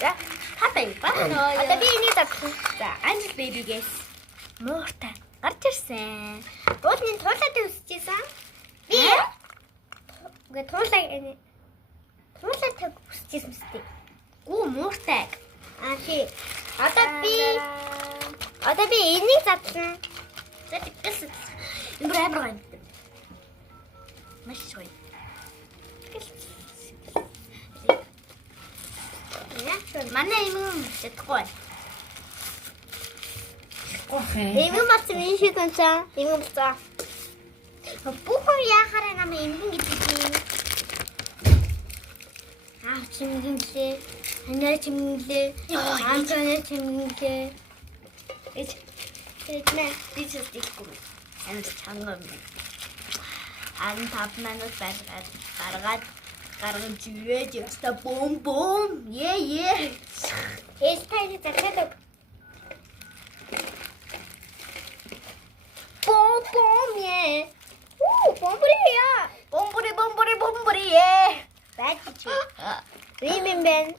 За хата ба. Одоо би энийг задах. За Angel Baby-гээс мууртай гарч ирсэн. Уулын туулаад өсчихсэн. Би гэ туулаад өсчихсэн мэт. Гүү мууртай. Тий. Одоо би энийг задлаа. За тэгээс энэ амар гоё. Маш гоё. Манай юм чадахгүй. Ийм мат минь шиг онцаа. Ийм болцоо. Бүхэн яхаараа намайг ингэн гэдэг юм. Чимгэлээ. Анаа чимгэлээ. Анаа чимгэлээ. Эцнэ дижитал амар чанга. Ан 5 минут гаргаж ирээд яста бом. Е. Эстайд захаад бом е. Бомбори е. Бачи. Римэн.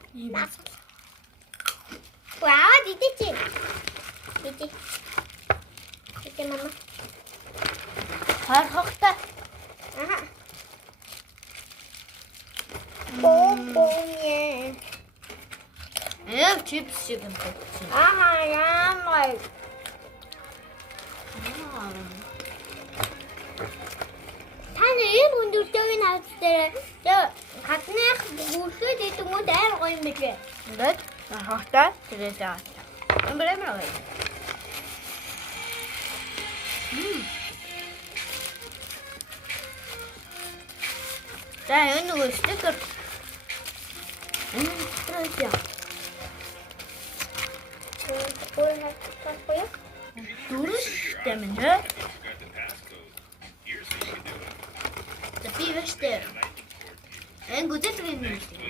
Вау, дидичи. Дидичи мама. Харахта. Аха. Бом е. Чипс шиг юм байна. Аха, яамай. Таны энэ хүндүртэйг хавцтай. Хатнах бүлгээд идэнгүүт амар гоё юм билээ. Ингээд хахтай тэрээс аа. Эмбэрэмэр гоё. За энэ нөгөө стикер. Тройя. Дөрөв тэмнэ. Пивэштэй. Эн гүзэлгэн юм шиг.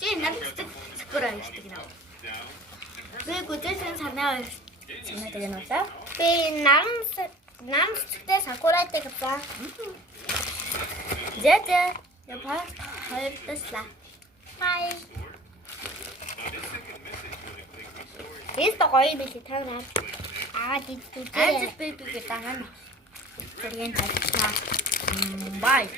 Чи надад скораа хийдэг нөө. Би гүзэлгэн санаа тэгээд нуусаа. Би намстай сакурайтай гэсэн. Зэдэ. Япа хайртасла. Хай. Эст гоё билээ тавнаа. Дид. Анжел Baby гэдэг дагаа. Тэргийн тавьчихлаа. Bye.